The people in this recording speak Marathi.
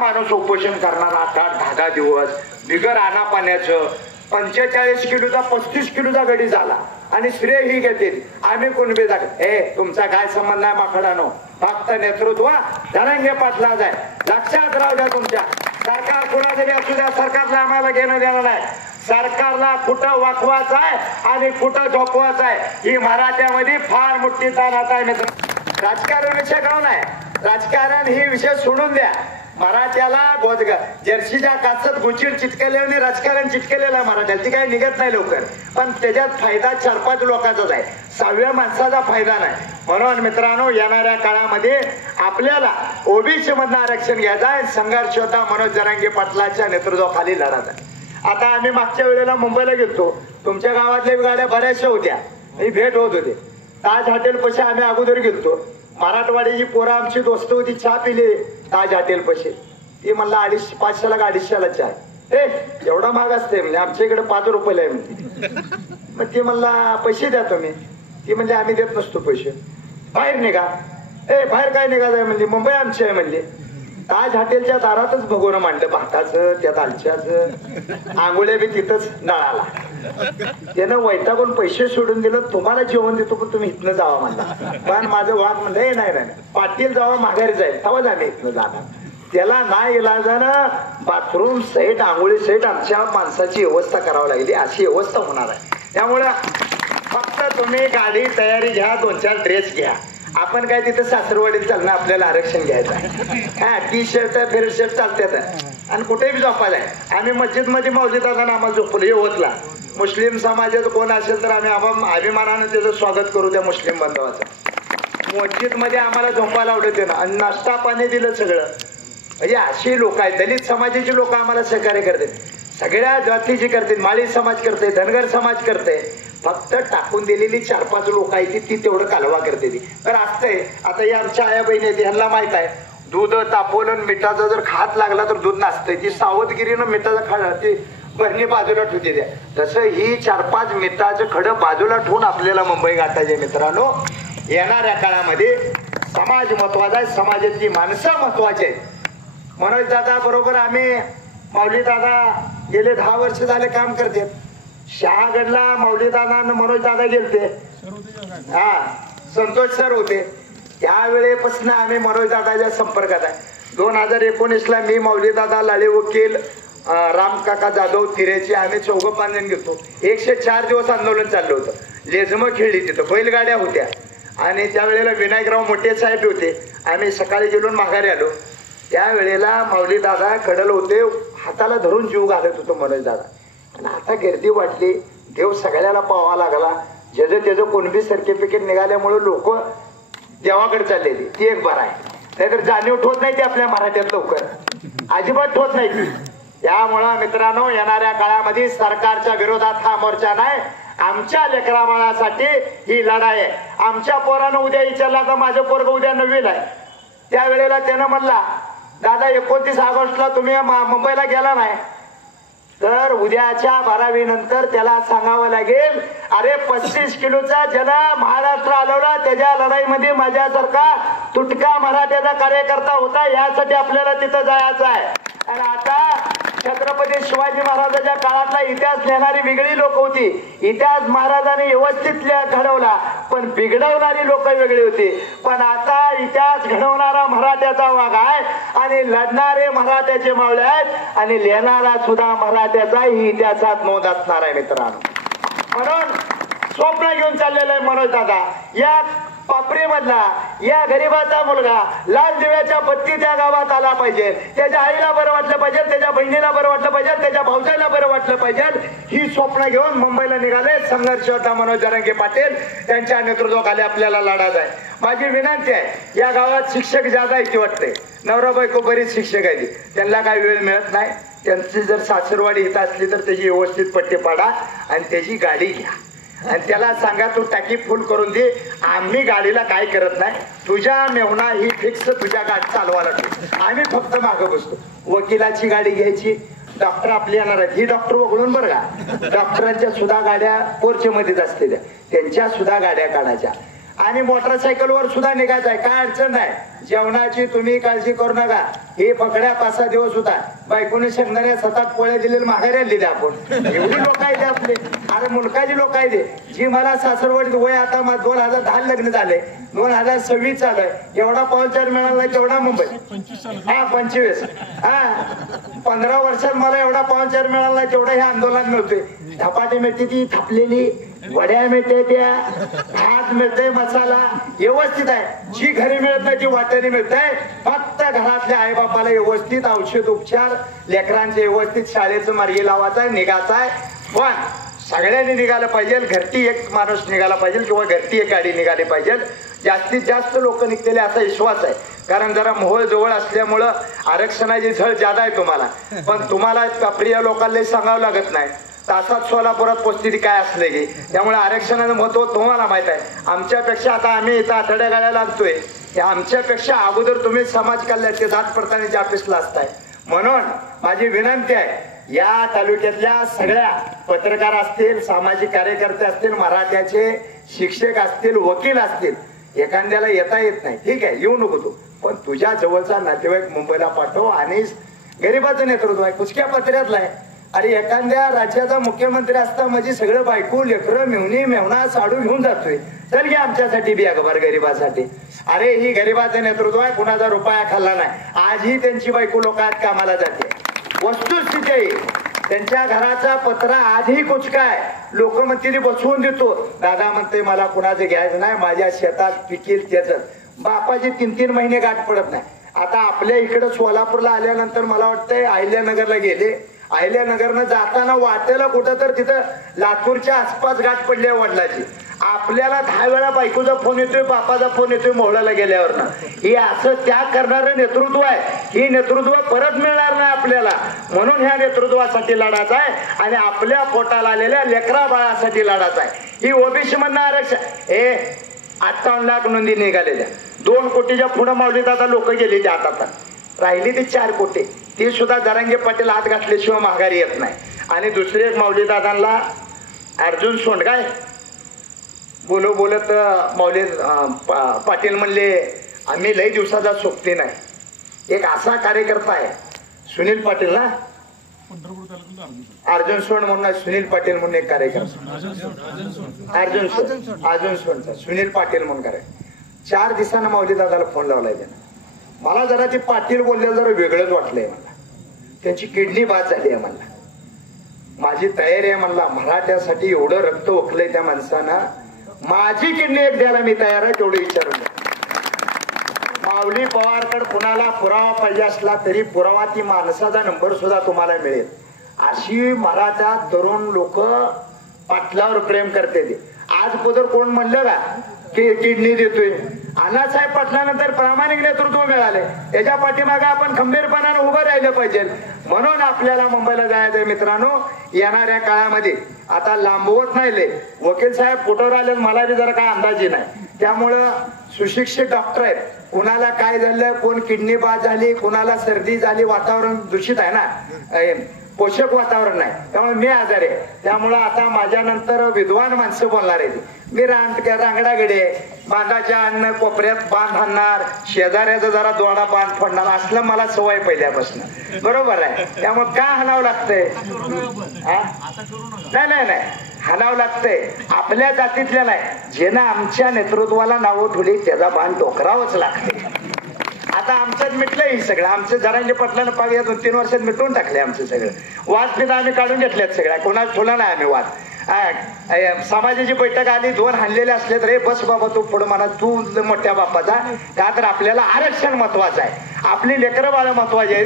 माणूस उपोषण करणारा 8-10 दिवस बिगर आणा पाण्याचं 45 किलोचा 35 किलोचा गडी झाला आणि श्रेय ही घेते आम्ही कुणबी जाग तुमचा काय संबंध नाही माकडानो फक्त नेतृत्व जरांगे पाटलाच आहे. लक्षात राहू द्या तुमच्या. सरकार कुणा जरी असू द्या सरकारला आम्हाला घेणं देणं नाही. सरकारला कुठं वाकवायचं आहे आणि कुठं झोपवायचं आहे ही मराठ्यामध्ये फार मोठी ताणात आहे मित्र. राजकारण विषय गाव नाही. राजकारण ही विषय सोडून द्या. मराठ्याला जर्सीच्या काचत गुचिड चिटकलेलं राजकारण चिटकलेलं आहे मराठ्याला. ती काही निघत नाही लवकर पण त्याच्यात फायदा 4-5 लोकांचाच आहे. 6व्या माणसाचा फायदा नाही. म्हणून मित्रांनो येणाऱ्या काळामध्ये आपल्याला ओबीसी मधनं आरक्षण घ्यायचं आहे. संघर्ष होता मनोज जरांगे पाटलाच्या नेतृत्वाखाली लढत आहे. आता आम्ही मागच्या वेळेला मुंबईला गेलो. तुमच्या गावातल्या गाड्या बऱ्याचशा होत्या. ही भेट होत होते. ताज हॉटेल पशी आम्ही अगोदर गेलतो. मराठवाड्याची पोरं आमची दोस्त होती. चहा पिले ताज हॉटेल पशी. ती म्हणला 500ला का 250ला चहा. एवढा महाग असते म्हणजे आमच्या इकडे 5 रुपयाला आहे म्हणते. मग ती म्हणला पैसे द्या तुम्ही. ती म्हणजे आम्ही देत नसतो पैसे. बाहेर निघा. बाहेर काय निघायचं म्हणजे मुंबई आमची आहे म्हणजे. ताज हॉटेलच्या दारातच भगोनं मांडलं भाताचं त्या दालच्याचं. आंघोळ्या बी तिथंच नळाला. त्यानं वैतागून पैसे सोडून दिलं. तुम्हाला जेवण देतो पण तुम्ही इथनं जावा म्हणला. पण माझं वाघ म्हणलं नाही पाटील जावा माघारी जाईल तेव्हाच आम्ही इथनं जाणार. त्याला नाही इलाजानं बाथरूम सहित आंघोळी सहित आमच्या माणसाची व्यवस्था करावी लागली. अशी व्यवस्था होणार आहे. त्यामुळं फक्त तुम्ही गाडी तयारी घ्या. 2-4 ड्रेस घ्या. आपण काय तिथं सासरवाडीत चालणं आपल्याला आरक्षण घ्यायचं आहे. टी शर्ट फेर शर्ट चालतात आणि कुठेही झोपायला आहे. आम्ही मस्जिद मध्ये मौलीद आम्हाला झोपलो येवतला. मुस्लिम समाजाचं कोण असेल तर आम्ही अभिमानानं त्याचं स्वागत करू त्या मुस्लिम बांधवाचं. मस्जिद मध्ये आम्हाला झोपायला आवडते ना आणि नाश्ता पाणी दिलं सगळं. म्हणजे अशी लोक आहेत. दलित समाजाची लोक आम्हाला सहकार्य करतात. सगळ्या जातीची करतात. माळी समाज करते धनगर समाज करते. फक्त टाकून दिलेली 4-5 लोक आहेत ती तेवढं कालवा करते ती. तर असतंय. आता या आमच्या आया बहिणी आहेत ह्यांना माहित आहे दूध तापवलं मिठाचा जर खात लागला तर दूध नाचतंय. ती सावधगिरीनं मिठाचा खडा ती बरणी बाजूला ठेवते द्या. तसं ही 4-5 मिठाचं खडं बाजूला ठेवून आपल्याला मुंबई गाठायचे मित्रांनो. येणाऱ्या काळामध्ये समाज महत्वाचा आहे. समाजातली माणसं महत्वाची आहेत. मनोज दादा बरोबर आम्ही माऊली दादा गेले 10 वर्ष झाले काम करते. शहागडला माऊली दादा मनोज दादा गेलते. संतोष सर होते. त्यावेळेपासून आम्ही मनोज दादाच्या संपर्कात आहे. 2019ला मी माऊली दादा लाले वकील राम काका जाधव तिरेचे आम्ही 4-5 जण घेतो. 104 दिवस आंदोलन चाललं होतं. लेझमं खेळली तिथं. बैलगाड्या होत्या आणि त्यावेळेला विनायकराव मोठे साहेब होते. आम्ही सकाळी गेलो माघारी आलो. त्यावेळेला माऊली दादा कडल होते. हाताला धरून जीव घालत होतो मनोज दादा. आणि आता गर्दी वाटली. देव सगळ्याला पाहावा लागला. ज्याचं त्याचं कोणबी सर्टिफिकेट निघाल्यामुळे लोक देवाकडे चाललेली. ती एक बरं आहे. नाहीतर जाणीव ठोत नाही ती आपल्या मराठ्यात लवकर अजिबात ठोत नाही ती. त्यामुळं मित्रांनो येणाऱ्या काळामध्ये सरकारच्या विरोधात हा मोर्चा नाही. आमच्या लेकरा बाळासाठी ही लढाई आहे. आमच्या पोरानं उद्या विचारला तर माझं पोरग उद्या 9वीला आहे. त्यावेळेला त्यानं म्हणला दादा 29 ऑगस्टला तुम्ही मुंबईला गेला नाही तर उद्याच्या 12वी नंतर त्याला सांगावं लागेल अरे 35 किलोचा ज्याला महाराष्ट्र आलवला त्याच्या लढाईमध्ये माझ्यासारखा तुटका मराठ्याचा कार्यकर्ता होता. यासाठी आपल्याला तिथं जायचं आहे. आणि आता छत्रपती शिवाजी महाराजांच्या काळातला इतिहास लिहिणारी वेगळी लोक होती. इतिहास महाराजांनी व्यवस्थित घडवला पण बिघडवणारी लोक वेगळी होती. पण आता इतिहास घडवणारा मराठ्याचा वाघ आहे आणि लढणारे मराठ्याचे मावळे आहेत आणि लिहिणारा सुद्धा मराठ्याचा ही इतिहासात नोंद असणार आहे मित्रांनो. म्हणून स्वप्न घेऊन चाललेलं आहे मनोज दादा. या पापरी मधला या गरीबाचा मुलगा लाल दिव्याच्या बत्ती त्या गावात आला पाहिजे. त्याच्या आईला बरं वाटलं पाहिजे. त्याच्या बहिणीला बरं वाटलं पाहिजे. त्याच्या भाऊजाईला बरं वाटलं पाहिजे. ही स्वप्न घेऊन मुंबईला निघाले. संघर्ष होता मनोज जरांगे पाटील त्यांच्या नेतृत्वाखाली आपल्याला लढायचं आहे. माझी विनंती आहे या गावात शिक्षक ज्यादा आहे की वाटते. नवरा बायको बरीच शिक्षक आहे. त्यांना काही वेळ मिळत नाही. त्यांची जर सासरवाडी इथं असली तर त्याची व्यवस्थित पट्टी पाडा आणि त्याची गाडी घ्या आणि त्याला सांगा तू टाकी फुल करून दे. आम्ही गाडीला काय करत नाही. तुझ्या मेहुणा ही फिक्स तुझ्या गाडी चालवायला लागते. आम्ही फक्त मागं बसतो. वकिलाची गाडी घ्यायची. डॉक्टर आपली येणार आहेत. ही डॉक्टर वगळून बरं का. डॉक्टरांच्या सुद्धा गाड्या पोर्चेमध्येच असते. त्यांच्या सुद्धा गाड्या काढायच्या आणि मोटरसायकलवर सुद्धा निघायचं आहे, काय अडचण नाही. जेवणाची तुम्ही काळजी करू नका. हे पकड्या 5-6 दिवस होता, बायकोने शेंगदाण्या 7-8 पोळ्या दिलेले माघारी आणली द्या आपण. एवढी लोक आहेत आपले. अरे मुलकाची लोक आहेत जी मला सासरवाडीत वय आता 2010 लग्न झाले, 2026 चालू आहे. एवढा पावचार मिळाला तेवढा मुंबईत 25 15 वर्षात मला एवढा पावचार मिळाला तेवढा हे आंदोलन मिळतोय. धपाटे मिळते ती थापलेली, वड्या मिळते त्या, भात मिळते, मसाला व्यवस्थित आहे. जी घरी मिळत नाही ती वाट्याने मिळत आहे. फक्त घरातल्या आई बापाला व्यवस्थित औषध उपचार, लेकरांचे व्यवस्थित शाळेचं मार्गी लावायचा आहे, निघायचा आहे. पण सगळ्यांनी निघालं पाहिजे. घरती एक माणूस निघाला पाहिजे किंवा घरती एक गाडी निघाली पाहिजे. जास्तीत जास्त लोक निघतेले असा विश्वास आहे. कारण जरा मोहोळ जवळ असल्यामुळं आरक्षणाची झळ ज्यादा आहे तुम्हाला. पण तुम्हाला प्रिय लोकांना सांगावं लागत नाही. तासात सोलापुरात परिस्थिती काय असले की, त्यामुळे आरक्षणाचं महत्व तुम्हाला माहित आहे. आमच्यापेक्षा आता आम्ही इथं आठवड्या गाड्याला आणतोय, आमच्यापेक्षा अगोदर तुम्ही समाज कल्याणचे जात पडताळणीच्या ऑफिसला असताय. म्हणून माझी विनंती आहे, या तालुक्यातल्या सगळ्या पत्रकार असतील, सामाजिक कार्यकर्ते असतील, मराठ्याचे शिक्षक असतील, वकील असतील, एखाद्याला येता येत नाही ठीक आहे, येऊ नको तू, पण तुझ्या जवळचा नातेवाईक मुंबईला पाठव. आणि गरीबाचं नेतृत्व आहे, कुचक्या पत्र्यातला आहे. अरे एखाद्या राज्याचा मुख्यमंत्री असता म्हणजे सगळं बायको लेकरं मेवणी मेवणा साडू घेऊन जातोय. चल घ्या आमच्यासाठी बी अखबार गरीबासाठी. अरे ही गरीबाचं नेतृत्व आहे, कुणाचा रुपया खाल्ला नाही. आजही त्यांची बायको लोकात कामाला जाते. वस्तुस्थिती आहे, त्यांच्या घराचा पत्रा आजही कुचका आहे. लोक म्हणते बसवून देतो, दादा म्हणते मला कुणाचं घ्यायचं नाही, माझ्या शेतात पिकेल त्याच. बापाचे 3-3 महिने गाठ पडत नाही. आता आपल्या इकडे सोलापूरला आल्यानंतर मला वाटतंय अहिल्यानगरला गेले. अहिल्यानगरनं जाताना वाटेला कुठं तर तिथं लातूरच्या आसपास गाठ पडली आहे वडिलाची. आपल्याला 10 वेळा बायकोचा फोन येतोय, बापाचा फोन येतोय मोहळाला गेल्यावर. हे असं त्याग करणारं नेतृत्व आहे. ही नेतृत्व परत मिळणार नाही आपल्याला. म्हणून ह्या नेतृत्वासाठी लढायचं आहे आणि आपल्या पोटाला आलेल्या लेकरा बाळासाठी लढायचं आहे. ही ओबीसी म्हणणं आरक्षण हे 58 लाख नोंदी निघालेल्या, 2 कोटीच्या पुढे मावलीत आता लोक गेले. त्या आता राहिली ती 4 कोटी. ती सुद्धा जरांगे पाटील हात घातल्याशिवाय माघारी येत नाही. आणि दुसरे एक माऊली दादांना अर्जुन सोंडगाय बोलत माऊली पाटील म्हणले आम्ही लई दिवसाचा सोबती नाही. एक असा कार्यकर्ता आहे सुनील पाटील ना, अर्जुन सोंड म्हणून सुनील पाटील म्हणून एक कार्यकर्ता, अर्जुन सोंडचा सुनील पाटील म्हणून कार्यकर्ता. 4 दिवसांना माऊली दादाला फोन लावलाय त्यानं. मला जरा ते पाटील बोलले जरा वेगळंच वाटलंय. मला त्यांची किडनी बाद झाली आहे. म्हणला माझी तयारी आहे, म्हणला मराठ्यासाठी एवढं रक्त ओकलंय त्या माणसानं, माझी किडनी एक द्यायला मी तयार आहे, तेवढं विचारून. माऊली पवारकडे कुणाला पुरावा पाहिजे असला तरी पुरावा ती माणसाचा नंबर सुद्धा तुम्हाला मिळेल. अशी मराठा तरुण लोक पाटलावर प्रेम करते. ते आज पदर कोण म्हणलं का की किडनी देतोय. अण्णासाहेब पाटलानंतर प्रामाणिक नेतृत्व मिळाले, त्याच्या पाठीमागे आपण खंबीरपणाने उभं राहिलं पाहिजे. म्हणून आपल्याला मुंबईला जायचंय मित्रांनो. येणाऱ्या काळामध्ये आता लांबवत नाही. वकील साहेब कुठं आले मला बी जरा काय अंदाजी नाही. त्यामुळं सुशिक्षित डॉक्टर आहेत. कुणाला काय झालं, कोण किडनी बाद झाली, कुणाला सर्दी झाली, वातावरण दूषित आहे ना, पोषक वातावरण नाही, त्यामुळे मी आजारी आहे. त्यामुळं आता माझ्या नंतर विद्वान माणसं बोलणार आहे. मी रांगडा गडे बांधाच्या अन्न कोपऱ्यात बांध आणणार, शेजाऱ्याचा जरा दोडा बांध फोडणार, असलं मला सवय पहिल्यापासून. बरोबर आहे. त्यामुळे का हाणावं लागतंय? नाही हाणावं लागतंय. आपल्या जातीतल्या नाही, जेना आमच्या नेतृत्वाला नावं ठेवली त्याचा बांध डोकरावंच लागते. आता आमच्यात मिटलं ही सगळं. आमचं जरांगे पटलानं पाग या 2-3 वर्षात मिटवून टाकले आमचं सगळं. वाद पिता आम्ही काढून घेतल्यात सगळ्या. कोणाला ठेवला नाही आम्ही वाद. समाजाची बैठक आली, 2 हाणलेले असले तर बस बाबा तू पुढे म्हणा, तू मोठ्या बापाचा. का तर आपल्याला आरक्षण महत्वाचं आहे, आपली लेकरं बाळ महत्वाची आहे.